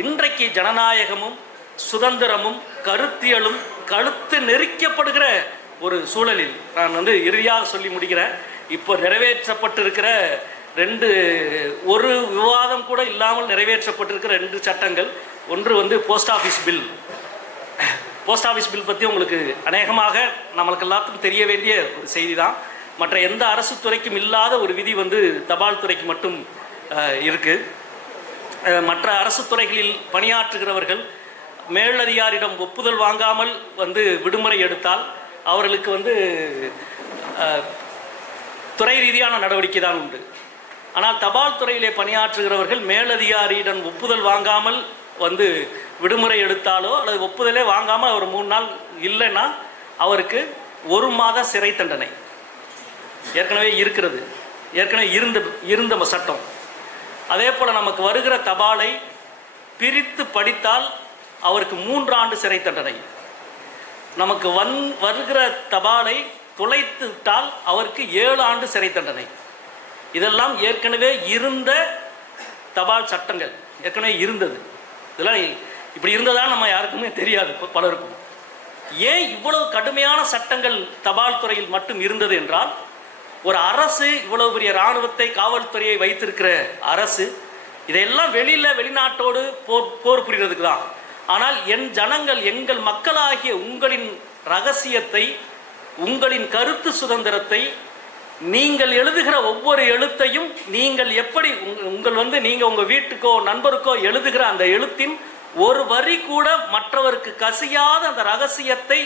இன்றைக்கு ஜனநாயகமும் சுதந்திரமும் கருத்தியலும் கழுத்து நெரிக்கப்படுகிற ஒரு சூழலில் நான் வந்து இறுதியாக சொல்லி முடிக்கிறேன். இப்போ நிறைவேற்றப்பட்டிருக்கிற ரெண்டு ஒரு விவாதம் கூட இல்லாமல் நிறைவேற்றப்பட்டிருக்கிற ரெண்டு சட்டங்கள். ஒன்று வந்து post office bill. Post office bill பற்றி உங்களுக்கு அநேகமாக நம்மளுக்கு எல்லாத்துக்கும் தெரிய வேண்டிய ஒரு செய்தி தான் மற்ற எந்த அரசு துறைக்கும் இல்லாத ஒரு விதி வந்து தபால் துறைக்கு மட்டும் இருக்குது மற்ற அரசு துறைகளில் பணியாற்றுகிறவர்கள் மேலதிகாரிடம் ஒப்புதல் வாங்காமல் வந்து விடுமுறை எடுத்தால் அவர்களுக்கு வந்து துறை ரீதியான நடவடிக்கை தான் உண்டு. ஆனால் தபால் துறையிலே பணியாற்றுகிறவர்கள் மேலதிகாரியிடம் ஒப்புதல் வாங்காமல் வந்து விடுமுறை எடுத்தாலோ அல்லது ஒப்புதலே வாங்காமல் அவர் மூணு நாள் இல்லைன்னா அவருக்கு ஒரு மாத சிறை தண்டனை. ஏற்கனவே இருக்கிறது. ஏற்கனவே இருந்த இருந்த சட்டம். அதே போல் நமக்கு வருகிற தபாலை பிரித்து படித்தால் அவருக்கு மூன்று ஆண்டு சிறை தண்டனை. நமக்கு வந் வருகிற தபாலை தொலைத்து விட்டால் அவருக்கு ஏழு ஆண்டு சிறை தண்டனை. இதெல்லாம் ஏற்கனவே இருந்த தபால் சட்டங்கள். ஏற்கனவே இருந்தது. இதெல்லாம் இப்படி இருந்ததா நம்ம யாருக்குமே தெரியாது. பலருக்கும். ஏன் இவ்வளவு கடுமையான சட்டங்கள் தபால் துறையில் மட்டும் இருந்தது என்றால் ஒரு அரசு இவ்வளவு பெரிய இராணுவத்தை காவல்துறையை வைத்திருக்கிற அரசு இதையெல்லாம் வெளியில வெளிநாட்டோடு போர் போர் புரிகிறதுக்கு தான். ஆனால் என் ஜனங்கள் எங்கள் மக்களாகிய உங்களின் ரகசியத்தை உங்களின் கருத்து சுதந்திரத்தை நீங்கள் எழுதுகிற ஒவ்வொரு எழுத்தையும் நீங்கள் எப்படி உங்கள் வந்து நீங்கள் உங்கள் வீட்டுக்கோ நண்பருக்கோ எழுதுகிற அந்த எழுத்தின் ஒரு வரி கூட மற்றவருக்கு கசியாத அந்த ரகசியத்தை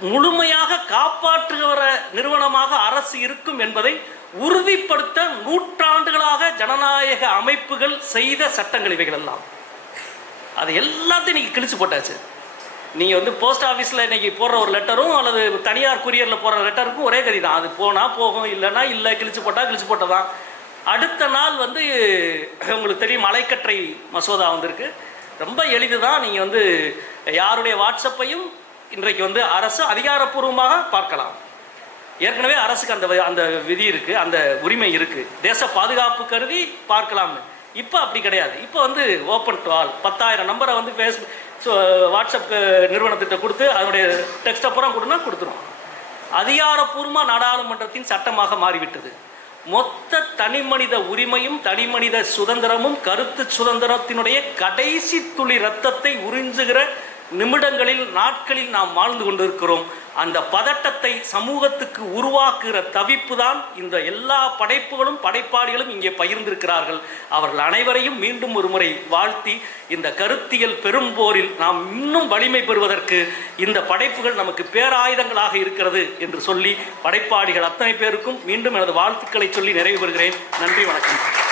முழுமையாக காப்பாற்றுகிற நிறுவனமாக அரசு இருக்கும் என்பதை உறுதிப்படுத்த நூற்றாண்டுகளாக ஜனநாயக அமைப்புகள் செய்த சட்டங்கள் இவைகள் எல்லாம் அது எல்லாத்தையும் நீங்கள் கிழிச்சு போட்டாச்சு. நீங்கள் வந்து போஸ்ட் ஆஃபீஸில் இன்னைக்கு போடுற ஒரு லெட்டரும் அல்லது தனியார் குரியரில் போடுற லெட்டருக்கும் ஒரே கதி தான். அது போனால் போகும் இல்லைன்னா இல்லை கிழிச்சு போட்டால் கிழிச்சு போட்டதான் அடுத்த நாள் வந்து உங்களுக்கு தெரியும் மலைக்கற்றை மசோதா வந்திருக்கு. ரொம்ப எளிது தான் நீங்கள் வந்து யாருடைய வாட்ஸ்அப்பையும் இன்றைக்கு வந்து அரசு அதிகாரப்பூர்வமாக பார்க்கலாம். ஏற்கனவே அரசுக்கு அந்த அந்த விதி இருக்கு அந்த உரிமை இருக்கு. தேச பாதுகாப்பு கருதி பார்க்கலாம்னு இப்போ அப்படி கிடையாது. இப்போ வந்து ஓப்பன் டு ஆல் பத்தாயிரம் நம்பரை வந்து ஃபேஸ்புக் ஸோ வாட்ஸ்அப் நிறுவனத்திட்ட கொடுத்து அதனுடைய டெக்ஸ்ட்டை பூரா கொடுனா கொடுத்துரும். அதிகாரப்பூர்வமாக நாடாளுமன்றத்தின் சட்டமாக மாறிவிட்டது. மொத்த தனிமனித உரிமையும் தனிமனித சுதந்திரமும் கருத்து சுதந்திரத்தினுடைய கடைசி துளி ரத்தத்தை உறிஞ்சுகிற நிமிடங்களில் நாட்களில் நாம் வாழ்ந்து கொண்டிருக்கிறோம். அந்த பதட்டத்தை சமூகத்துக்கு உருவாக்குகிற தவிப்பு தான் இந்த எல்லா படைப்புகளும் படைப்பாளிகளும் இங்கே பகிர்ந்திருக்கிறார்கள். அவர்கள் அனைவரையும் மீண்டும் ஒரு முறை வாழ்த்தி இந்த கருத்தியல் பெரும் போரில் நாம் இன்னும் வலிமை பெறுவதற்கு இந்த படைப்புகள் நமக்கு பேராயுதங்களாக இருக்கிறது என்று சொல்லி படைப்பாளிகள் அத்தனை பேருக்கும் மீண்டும் எனது வாழ்த்துக்களை சொல்லி நிறைவு பெறுகிறேன். நன்றி வணக்கம்.